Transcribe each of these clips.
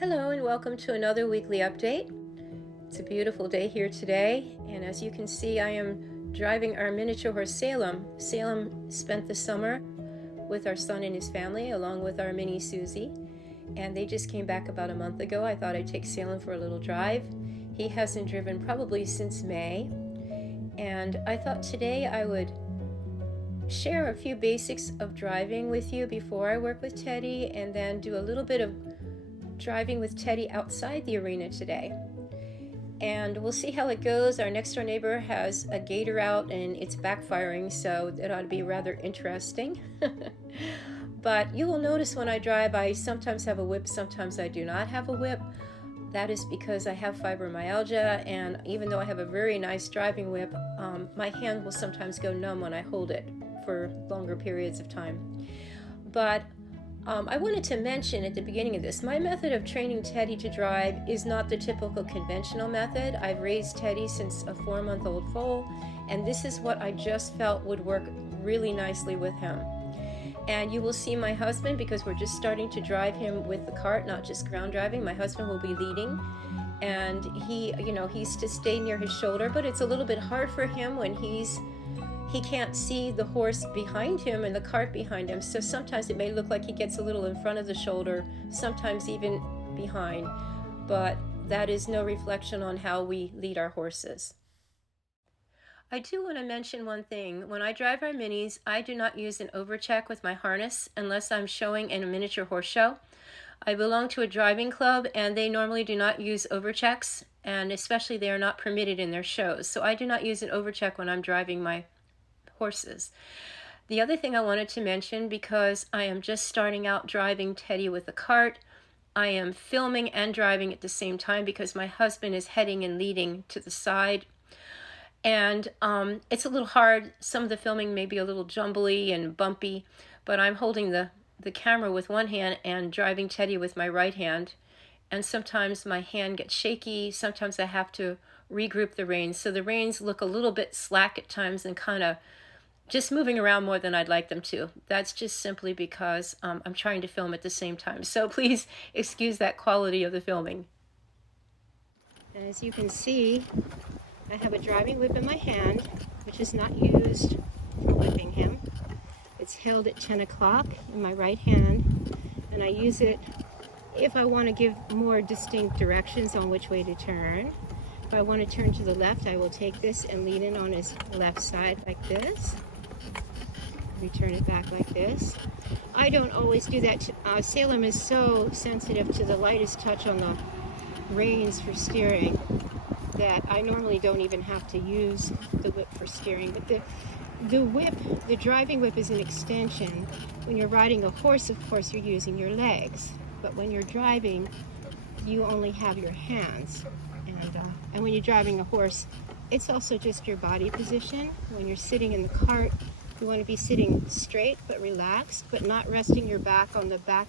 Hello and welcome to another weekly update. It's a beautiful day here today, and as you can see, I am driving our miniature horse Salem. Salem spent the summer with our son and his family along with our mini Susie, and they just came back about a month ago. I thought I'd take Salem for a little drive. He hasn't driven probably since May, and I thought today I would share a few basics of driving with you before I work with Teddy, and then do a little bit of driving with Teddy outside the arena today. And we'll see how it goes. Our next door neighbor has a gator out and it's backfiring, so it ought to be rather interesting. But you will notice when I drive, I sometimes have a whip, sometimes I do not have a whip. That is because I have fibromyalgia, and even though I have a very nice driving whip, my hand will sometimes go numb when I hold it for longer periods of time. But I wanted to mention at the beginning of this, my method of training Teddy to drive is not the typical conventional method. I've raised Teddy since a 4-month-old foal, and this is what I just felt would work really nicely with him. And you will see my husband, because we're just starting to drive him with the cart, not just ground driving. My husband will be leading, and he's to stay near his shoulder, but it's a little bit hard for him when he can't see the horse behind him and the cart behind him. So sometimes it may look like he gets a little in front of the shoulder, sometimes even behind, but that is no reflection on how we lead our horses. I do want to mention one thing. When I drive our minis, I do not use an overcheck with my harness unless I'm showing in a miniature horse show. I belong to a driving club, and they normally do not use overchecks, and especially they are not permitted in their shows. So I do not use an overcheck when I'm driving my horses. The other thing I wanted to mention, because I am just starting out driving Teddy with the cart, I am filming and driving at the same time because my husband is heading and leading to the side. And it's a little hard. Some of the filming may be a little jumbly and bumpy, but I'm holding the camera with one hand and driving Teddy with my right hand. And sometimes my hand gets shaky. Sometimes I have to regroup the reins. So the reins look a little bit slack at times and kind of just moving around more than I'd like them to. That's just simply because I'm trying to film at the same time. So please excuse that quality of the filming. And as you can see, I have a driving whip in my hand, which is not used for whipping him. It's held at 10 o'clock in my right hand, and I use it if I want to give more distinct directions on which way to turn. If I want to turn to the left, I will take this and lean in on his left side like this. Return it back like this. I don't always do that. Salem is so sensitive to the lightest touch on the reins for steering that I normally don't even have to use the whip for steering. But the driving whip is an extension. When you're riding a horse, of course, you're using your legs. But when you're driving, you only have your hands. And when you're driving a horse, it's also just your body position. When you're sitting in the cart, you want to be sitting straight but relaxed, but not resting your back on the back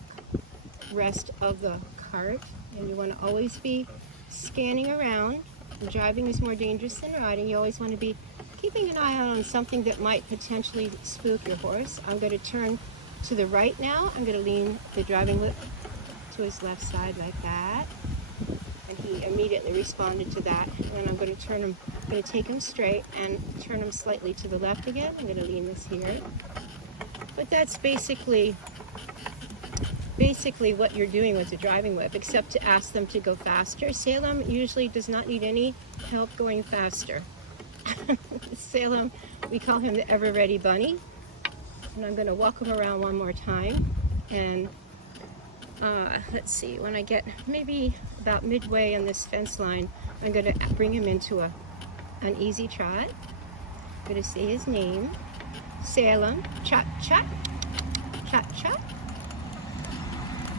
rest of the cart. And you want to always be scanning around. Driving is more dangerous than riding. You always want to be keeping an eye out on something that might potentially spook your horse. I'm going to turn to the right now. I'm going to lean the driving whip to his left side like that. And he immediately responded to that. And then I'm going to turn him, I'm going to take him straight and turn him slightly to the left again. I'm going to lean this here. But that's basically what you're doing with the driving whip, except to ask them to go faster. Salem usually does not need any help going faster. Salem, we call him the ever-ready bunny. And I'm going to walk him around one more time. And let's see, when I get maybe about midway on this fence line, I'm going to bring him into an easy trot. I'm going to say his name. Salem, trot, trot, trot, trot.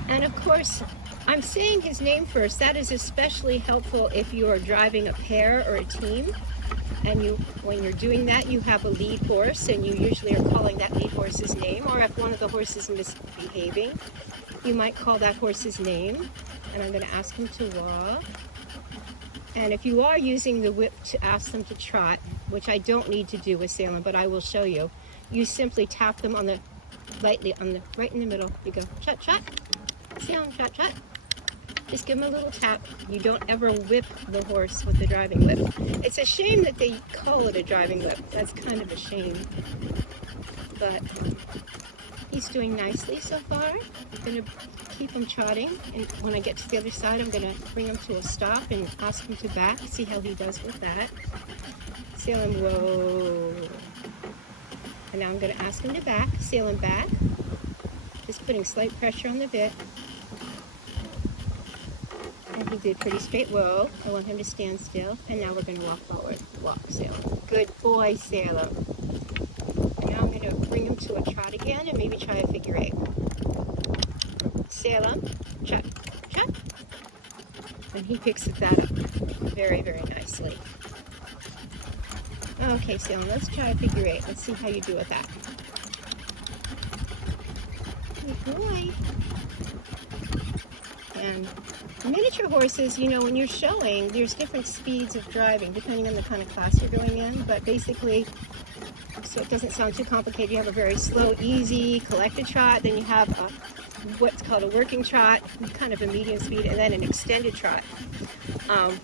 And of course, I'm saying his name first. That is especially helpful if you are driving a pair or a team. And when you're doing that, you have a lead horse, and you usually are calling that lead horse's name. Or if one of the horses is misbehaving, you might call that horse's name. And I'm going to ask him to walk. And if you are using the whip to ask them to trot, which I don't need to do with Salem, but I will show you, you simply tap them lightly right in the middle. You go, trot, trot. Salem, trot, trot. Just give him a little tap. You don't ever whip the horse with the driving whip. It's a shame that they call it a driving whip. That's kind of a shame. But he's doing nicely so far. I'm going to keep him trotting. And when I get to the other side, I'm going to bring him to a stop and ask him to back, see how he does with that. Salem, whoa. And now I'm going to ask him to back. Salem, back. Just putting slight pressure on the bit. And he did pretty straight. Whoa. I want him to stand still. And now we're going to walk forward. Walk, Salem. Good boy, Salem. And now I'm going to bring him to a trot again and maybe try a figure 8. Salem, trot, trot. And he picks that up very, very nicely. Okay, Salem, let's try a figure 8. Let's see how you do with that. Good boy. And miniature horses, you know, when you're showing, there's different speeds of driving depending on the kind of class you're going in. But basically, so it doesn't sound too complicated, you have a very slow, easy, collected trot. Then you have what's called a working trot, kind of a medium speed, and then an extended trot,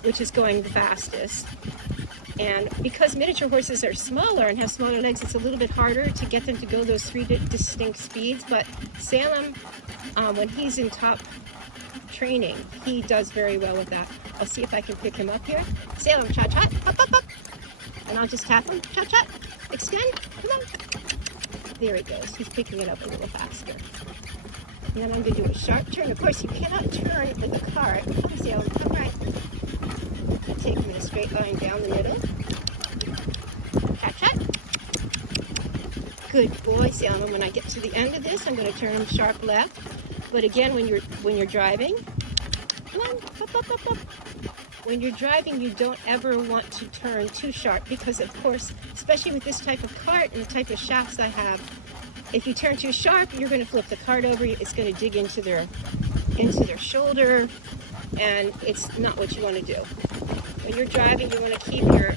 which is going the fastest. And because miniature horses are smaller and have smaller legs, it's a little bit harder to get them to go those 3 distinct speeds. But Salem, when he's in top training, he does very well with that. I'll see if I can pick him up here. Salem, trot, trot, up, up, up. And I'll just tap him, trot, trot, extend, come on. There he goes. He's picking it up a little faster. And then I'm going to do a sharp turn. Of course, you cannot turn with a cart. Salem, come right. Take him in a straight line down the middle. Trot, trot. Good boy, Salem. When I get to the end of this, I'm going to turn him sharp left. But again, when you're driving, come on, up, up, up, up. When you're driving, you don't ever want to turn too sharp because, of course, especially with this type of cart and the type of shafts I have, if you turn too sharp, you're going to flip the cart over. It's going to dig into their shoulder, and it's not what you want to do. When you're driving, you want to keep your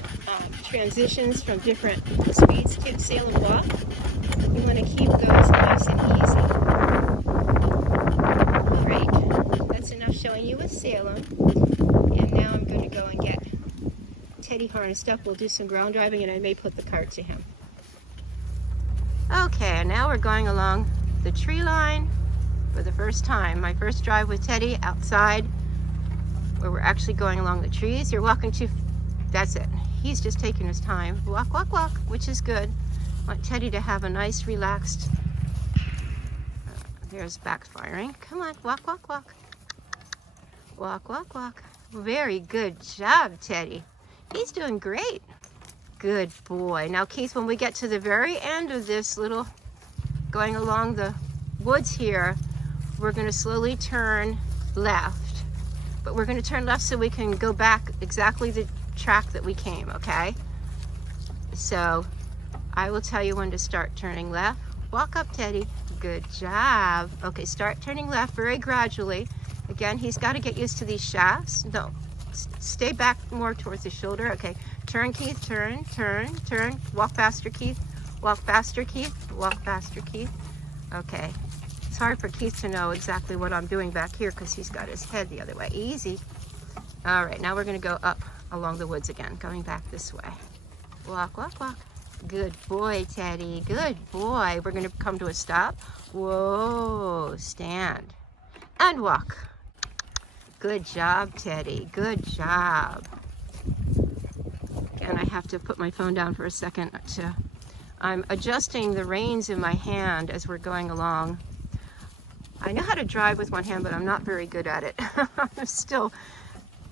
transitions from different speeds. Keep Salem walk. You want to keep those nice and easy. Great. That's enough showing you with Salem. And now I'm going to go and get Teddy harnessed up. We'll do some ground driving, and I may put the cart to him. Okay, and now we're going along the tree line for the first time. My first drive with Teddy outside, where we're actually going along the trees. You're walking too, that's it. He's just taking his time. Walk, walk, walk, which is good. I want Teddy to have a nice, relaxed, there's backfiring. Come on, walk, walk, walk. Walk, walk, walk. Very good job, Teddy. He's doing great. Good boy. Now, Keith, when we get to the very end of this little, going along the woods here, we're going to slowly turn left. But we're going to turn left so we can go back exactly the track that we came, okay? So I will tell you when to start turning left. Walk up, Teddy. Good job. Okay, start turning left very gradually. Again, he's got to get used to these shafts. No, stay back more towards the shoulder. Okay, turn, Keith, turn, turn, turn. Walk faster, Keith. Walk faster, Keith. Walk faster, Keith. Okay. It's hard for Keith to know exactly what I'm doing back here because he's got his head the other way. Easy. All right, now we're going to go up along the woods again, going back this way. Walk, walk, walk. Good boy, Teddy. Good boy. We're going to come to a stop. Whoa, stand. And walk. Good job, Teddy. Good job. Again, I have to put my phone down for a second. I'm adjusting the reins in my hand as we're going along. I know how to drive with one hand, but I'm not very good at it. I'm still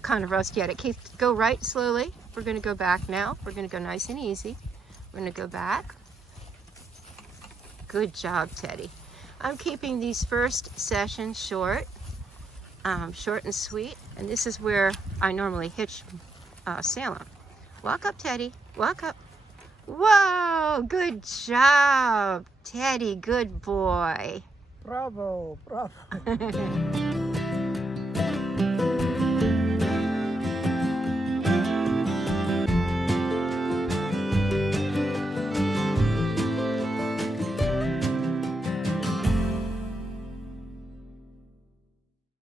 kind of rusty at it. Keith, go right slowly. We're going to go back now. We're going to go nice and easy. We're going to go back. Good job, Teddy. I'm keeping these first sessions short, short and sweet. And this is where I normally hitch Salem. Walk up, Teddy. Walk up. Whoa, good job, Teddy. Good boy. Bravo, bravo.